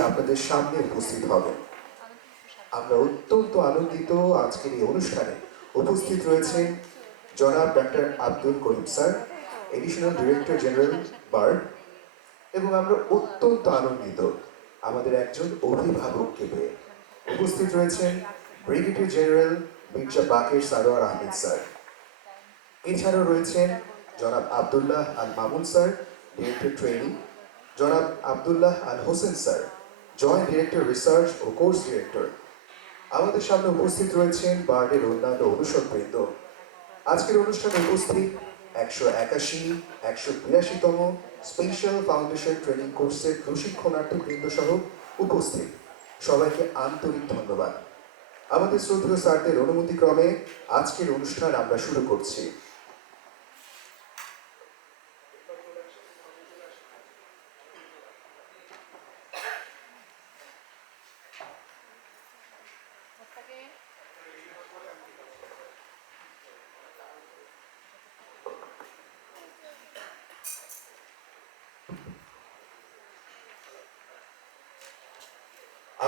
আপনাদের সামনে উপস্থিত হবেন আমরা অত্যন্ত আনন্দিত আজকের এই অনুষ্ঠানে উপস্থিত রয়েছেন জনাব doctor Abdul Karim sir additional director general BARD এবং আমরা অত্যন্ত আনন্দিত আমাদের একজন অভিভাবককে পেয়ে। উপস্থিত রয়েছেন brigadier general Mirza Baker Sarwar Ahmed sir. এছাড়াও রয়েছেন জনাব Abdullah Al Mamun sir director training জনাব Abdullah Al Hossain sir. Joint director research ও কোর্স ডিরেক্টর আমাদের সামনে উপস্থিত রয়েছেন বার্ডের অন্যান্য অনুষদবৃন্দ আজকের অনুষ্ঠানে উপস্থিত একশো একাশি, একশো বিরাশিতম স্পেশাল ফাউন্ডেশন ট্রেনিং কোর্সের প্রশিক্ষণার্থী বৃন্দ সহ উপস্থিত। সবাইকে আন্তরিক ধন্যবাদ। আমাদের শ্রদ্ধেয় স্যারদের অনুমতি ক্রমে আজকের অনুষ্ঠান আমরা শুরু করছি।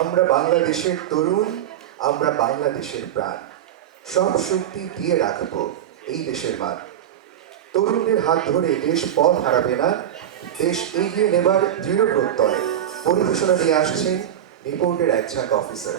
আমরা বাংলাদেশের তরুণ, আমরা বাংলাদেশের প্রাণ। সব শক্তি দিয়ে রাখব এই দেশের মান তরুণদের হাত ধরে দেশ পথ হারাবে না, দেশ এগিয়ে নেবার দৃঢ় প্রত্যয় পরিবেশনা নিয়ে আসছেন রিপোর্টের এক অফিসার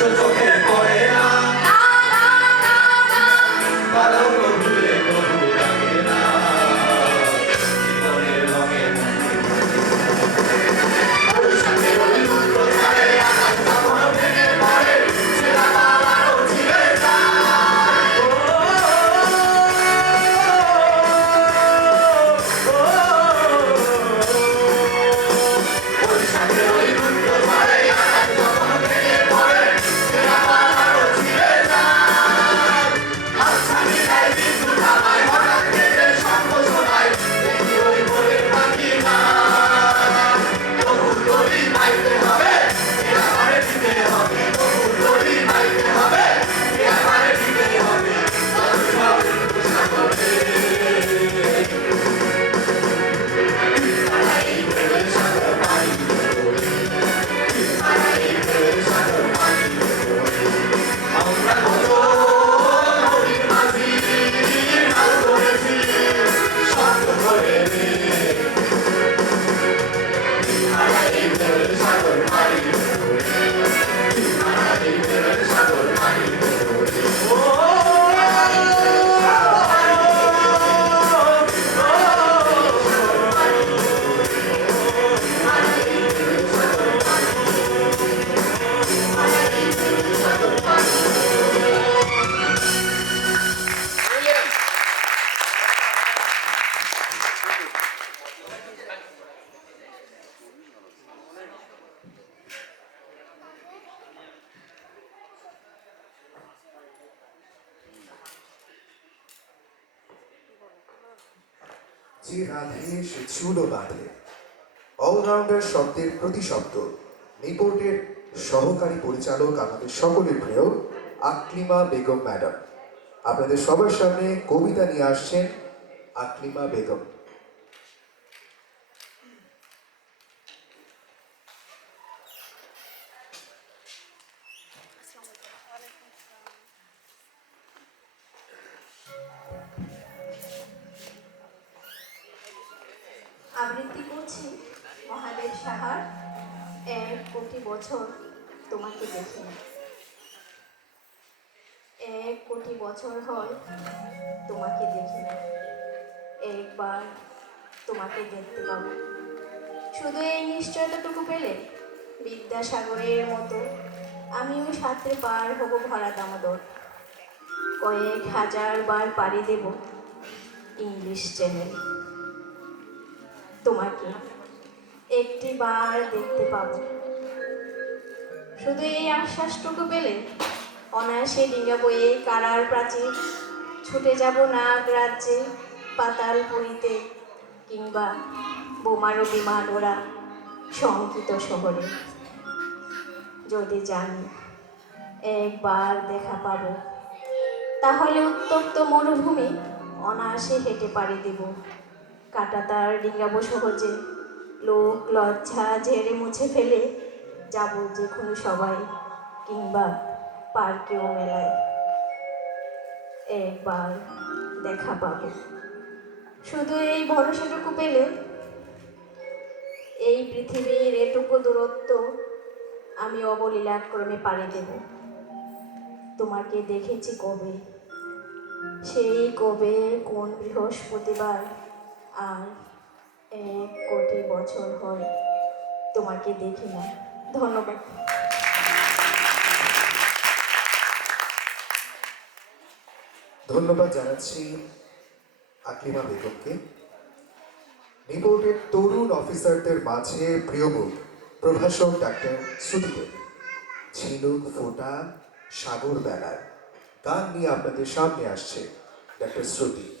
Should যে রাধে সে চুলো বাঁধে। অলরাউন্ডার শব্দের প্রতি শব্দ নিপোর্টের সহকারী পরিচালক আমাদের সকলের প্রিয় আকলিমা বেগম ম্যাডাম। আপনাদের সবার সামনে কবিতা নিয়ে আসছেন আকলিমা বেগম। আবৃত্তি করছি মহাদেব সাহার এক কোটি বছর তোমাকে দেখি। এক কোটি বছর হয় তোমাকে দেখি। না একবার তোমাকে দেখতে পাবো। শুধু এই নিশ্চয়তাটুকু পেলে বিদ্যাসাগরের মতো আমিও সাঁতরে পার হব ভরা দামোদর। কয়েক হাজার বার পাড়ি দেব ইংলিশ চ্যানেল। তোমাকে একটি বার দেখতে পাবো। শুধু এই আশ্বাসটুকু পেলে অনায়াসে ডিঙ্গা বয়ে কারার প্রাচীর ছুটে যাব নাগ রাজ্যে পাতাল পুরীতে কিংবা বোমারো বিমান ওরা শঙ্কিত শহরে। যদি জানি একবার দেখা পাবো, তাহলে উত্তপ্ত মরুভূমি অনায়াসে হেঁটে পাড়ি দেব। কাটাতার ডিঙ্গাবো সহজে লোক লজ্জা ঝেড়ে মুছে ফেলে। যাব যে কোনো সবাই, কিংবা পার্কেও মেলায়। একবার দেখা পাবো। শুধু এই ভরসাটুকু পেলে, এই পৃথিবীর এটুকু দূরত্ব আমি অবলীলাক্রমে পাড়ি দেব। তোমাকে দেখেছি কবে? সেই কবে কোন বৃহস্পতিবার আর এক কোটি বছর হয় তোমাকে দেখি না। ধন্যবাদ। ধন্যবাদ জানাচ্ছি আকলিমা বেগমকে। রিপোর্টের তরুণ অফিসারদের মাঝে প্রিয়মুখ প্রভাষক ডাক্তার শ্রুতিদেব ঝিনুক, ফোটা, সাগর বেলার গান নিয়ে আপনাদের সামনে আসছে ডাক্তার শ্রুতি।